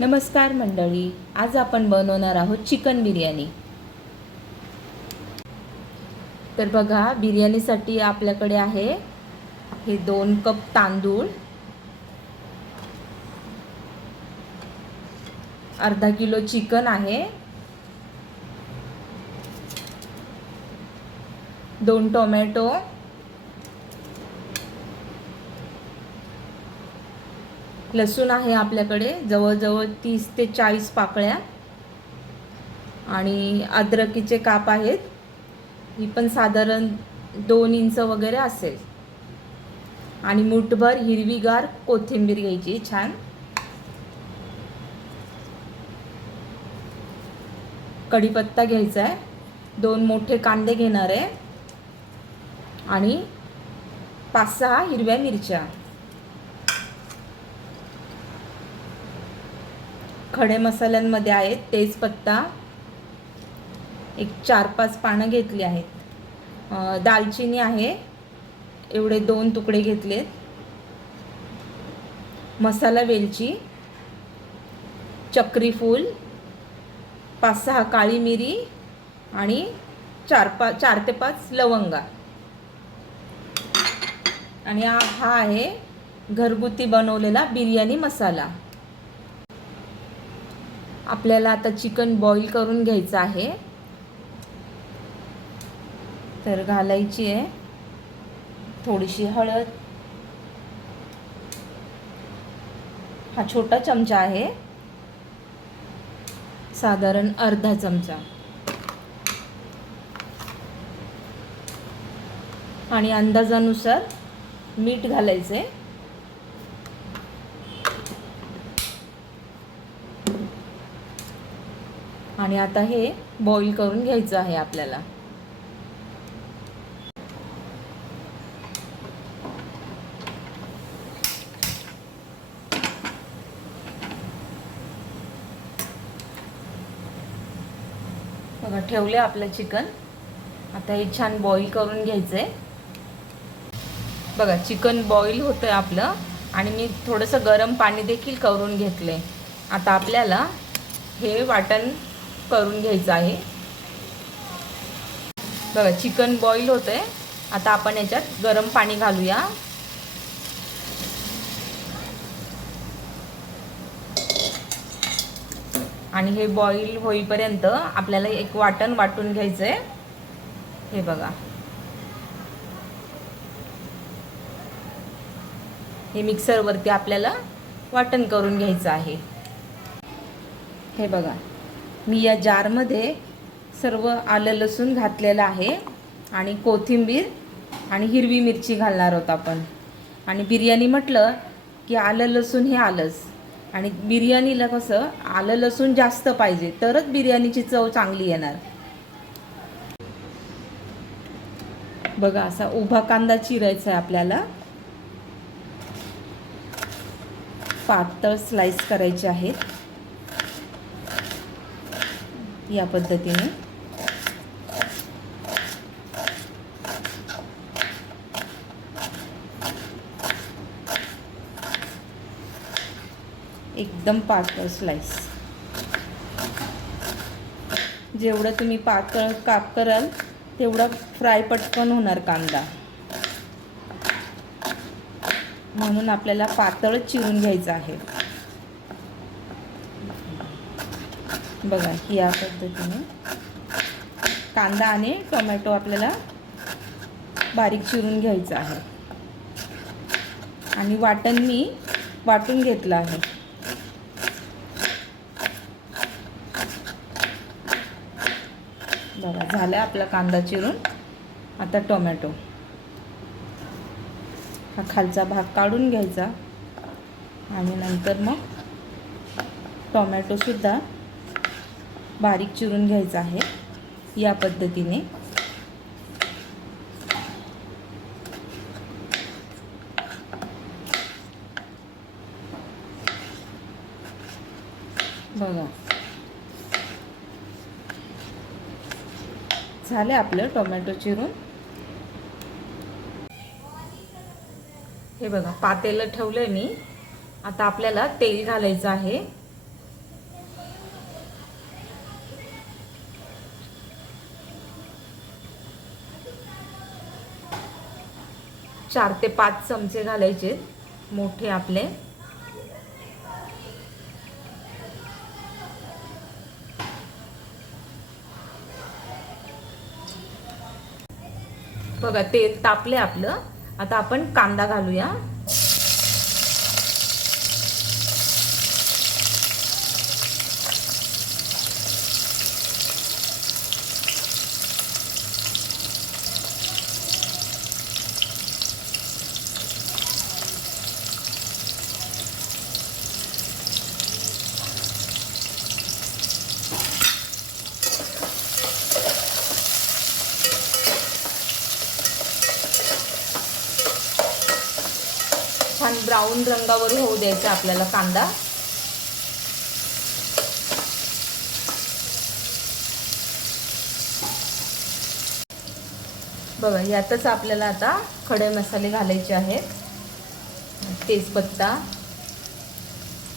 नमस्कार मंडळी आज आपण बनवणार आहोत चिकन बिर्याणी. तर बघा बिर्याणीसाठी आपल्याकडे आहे हे दोन कप तांदूळ अर्धा किलो चिकन आहे दोन टोमॅटो लसूण आहे आपल्याकडे जवळजवळ तीस ते चाळीस पाकळ्या. आणि अद्रकीचे काप आहेत. ही पण साधारण दोन इंच वगैरे असेल. आणि मुठभर हिरवीगार कोथिंबीर घ्यायची छान. कढीपत्ता घ्यायचा आहे दोन मोठे कांदे घेणार आहे. आणि पाच सहा हिरव्या मिरच्या. खडे मसाल्यांमध्ये आहेत तेजपत्ता एक चार पाच पानं घेतली आहेत. दालचिनी आहे एवढे दोन तुकडे घेतलेत. मसाला वेलची चक्री फूल पाच सहा काळी मिरी आणि चार पाच चार ते पाच लवंगा. आणि हा आहे घरगुती बनवलेला बिर्याणी मसाला. आपल्याला आता चिकन बॉईल करून घ्यायचं आहे. तर घालायची आहे. थोडीशी हळद. हा छोटा चमचा आहे. साधारण अर्धा चमचा. आणि अंदाजानुसार मीठ घालायचं आहे आणि आता हे बॉईल करून घ्यायचं आहे आपल्याला. बघा ठेवले आपलं चिकन. आता हे छान बॉईल करून घ्यायचं आहे बघा चिकन बॉईल होतं आहे आपलं. आणि मी थोडंसं गरम पाणी देखील करून घेतलं आहे आता आपल्याला हे वाटण करून घ्यायचं आहे. बघा चिकन बॉईल होतं आहे आता आपण याच्यात गरम पाणी घालूया. आणि हे बॉईल होईपर्यंत आपल्याला एक वाटण वाटून घ्यायचं आहे हे बघा. हे मिक्सरवरती आपल्याला वाटण करून घ्यायचं आहे. हे बघा. मी या जारमध्ये सर्व आलं लसूण घातलेलं आहे आणि कोथिंबीर आणि हिरवी मिरची घालणार आहोत आपण. आणि बिर्याणी म्हटलं की आलं लसूण हे आलंच. आणि बिर्याणीला कसं आलं लसूण जास्त पाहिजे तरच बिर्याणीची चव चांगली येणार. बघा असा उभा कांदा चिरायचा आहे आपल्याला. पातळ स्लाइस करायचे आहेत. या पद्धतीने. एकदम पातळ स्लाइस जेवढं तुम्ही पातळ काप कराल तेवढा फ्राय पटकन होणार कांदा. म्हणून आपल्याला पातळ चिरून घ्यायचं आहे. बघा या पद्धतीने. कांदा आणि टोमॅटो आपल्याला बारीक चिरून घ्यायचं आहे. आणि वाटण मी वाटून घेतलं आहे. बघा झालं आपला कांदा चिरून. आता टोमॅटो. हा खालचा भाग काढून घ्यायचा. आणि नंतर मग टोमॅटोसुद्धा बारीक चिरून घ्यायचा आहे या पद्धतीने. बघा. झालं आपलं टोमॅटो चिरून. हे बघा पातेलं ठेवलं मी. आता आपल्याला तेल घालायचं आहे. चार ते पाच चमचे घालायचे मोठे आपले. बघा तेल तापले आपलं. आता आपण कांदा घालूया छान ब्राऊन रंगावर होऊ द्यायचा आपल्याला कांदा. बघा यातच आपल्याला आता खडे मसाले घालायचे आहेत. तेजपत्ता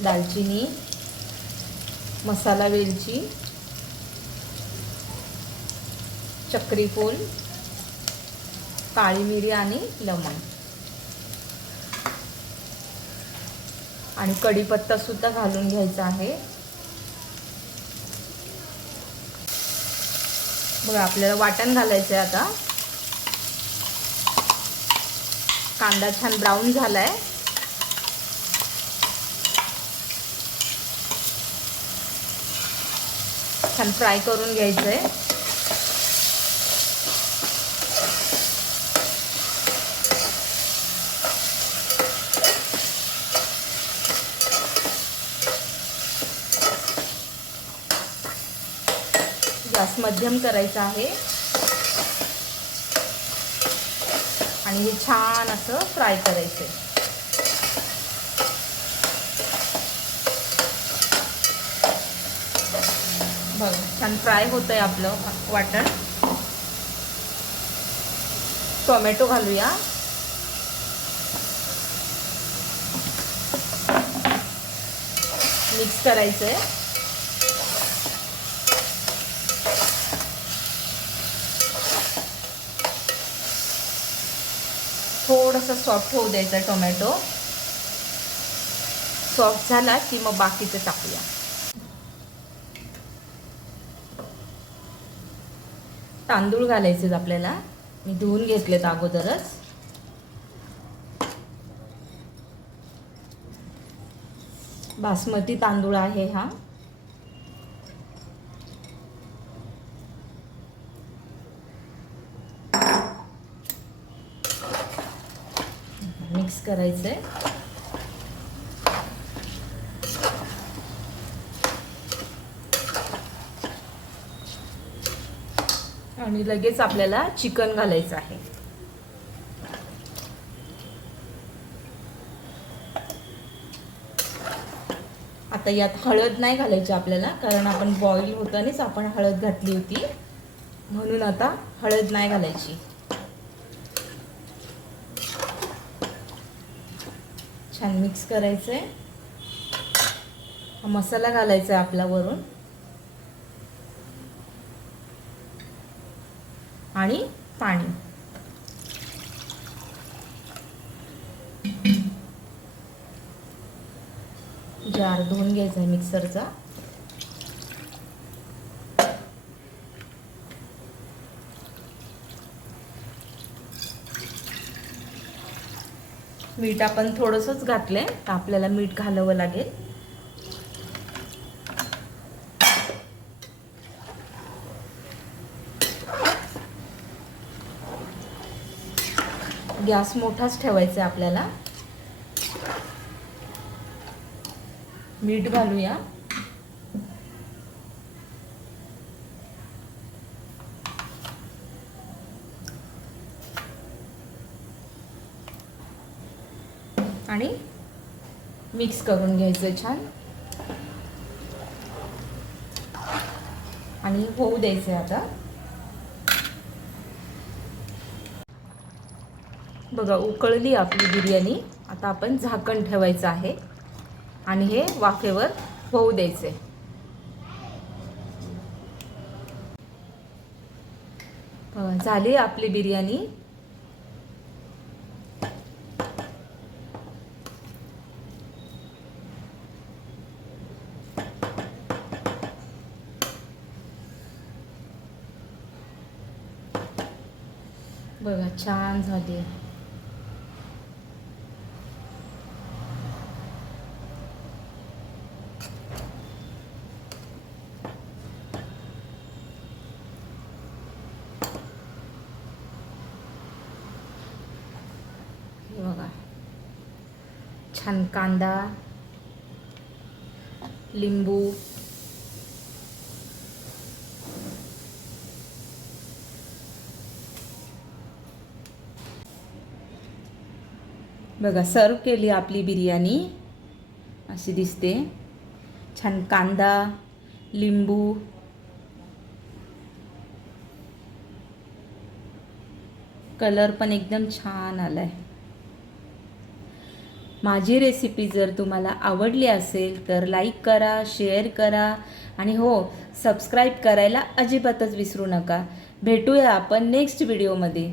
दालचिनी मसाला वेलची चक्रीफूल काळी मिरी आणि लवंग. आणि कढीपत्ता सुद्धा घालून घ्यायचा आहे. बघा आपल्याला वाटण घालायचं आहे आता. कांदा छान ब्राऊन झालाय. छान फ्राय करून घ्यायचं आहे गॅस मध्यम करायचं आहे. आणि हे छान असं फ्राय करायचं आहे बघ छान फ्राय होत आहे आपलं वाटण. टोमॅटो घालूया. मिक्स करायचं आहे थोडंसं सॉफ्ट होऊ द्यायचा टोमॅटो. सॉफ्ट झाला की मग बाकीचं टाकूया. तांदूळ घालायचे आपल्याला. मी धुवून घेतलेत अगोदरच. बासमती तांदूळ आहे हा. मिक्स करायचं आहे आणि लगेच आपल्याला चिकन घालायचं आहे. आता यात हळद नाही घालायची आपल्याला कारण आपण बॉईल होतानीच आपण हळद घातली होती. म्हणून आता हळद नाही घालायची. छान मिक्स करायचं आहे मसाला घालायचा आहे आपला वरून. आणि पाणी. जार धुवून घ्यायचा आहे मिक्सरचा मीठ आपण थोडंसंच घातलंय. तर आपल्याला मीठ घालावं लागेल. गॅस मोठाच ठेवायचा आहे आपल्याला. मीठ घालूया. आणि मिक्स करून घ्यायचं छान. आणि होऊ द्यायचं आता. बघा उकळली आपली बिर्याणी. आता आपण झाकण ठेवायचं आहे. आणि हे वाफेवर होऊ द्यायचे झाली आपली बिर्याणी. बघा छान झाली. बघा. छान कांदा लिंबू. बघा सर्व केली आपली बिर्याणी. अशी दिसते. छान कांदा लिंबू. कलर पण एकदम छान आलाय. माझी रेसिपी जर तुम्हाला आवडली असेल तर लाईक करा शेअर करा. आणि हो सबस्क्राईब करायला अजिबातच विसरू नका. भेटूया आपण नेक्स्ट व्हिडिओमध्ये